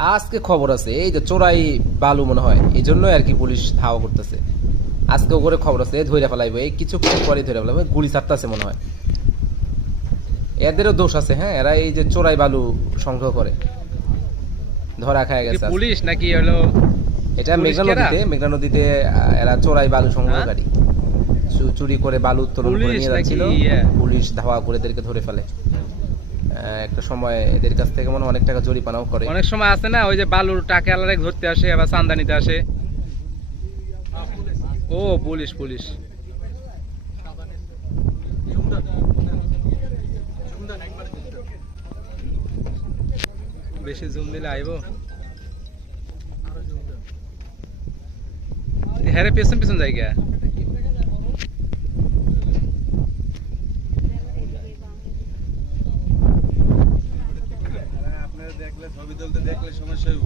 আজকে খবর আছে এই যে চোরাই বালু মনে হয়, এই জন্যই আর কি পুলিশ ধাওয়া করতেছে। আজকে করে খবর আছে ধরে ফেলাইবে, এই কিছুক্ষণ পরে ধরে ফেলাইবে, গুলি চাপতেছে মনে হয়। এদেরও দোষ আছে, হ্যাঁ, এরা এই যে চোরাই বালু সংগ্রহ করে ধরা খায় গেছে আজকে। পুলিশ নাকি হলো? এটা পুলিশ মেঘনা কারা? নদীতে, মেঘনা নদীতে এরা চোরাই বালু সংগ্রহকারী, চুরি করে বালু উত্তোলন করে পুলিশ নিয়ে নাকি? যাচ্ছিল। পুলিশ ধাওয়া করে এদেরকে ধরে ফেলে। একটা সময় এদের কাছ থেকে মনে হয় অনেক টাকা জরিমানাও করে। অনেক সময় আছে না, ওই যে বালুর টাকা আলাদা ধরতে আসে, আবার চান্দা নিতে আসে। ও পুলিশ পুলিশ। বেশি জুম দিলে আইব। হ্যাঁ রে, পেছন পেছন জায়গা। আপনারা দেখলে ছবি তুলতে দেখলে সমস্যা হইব।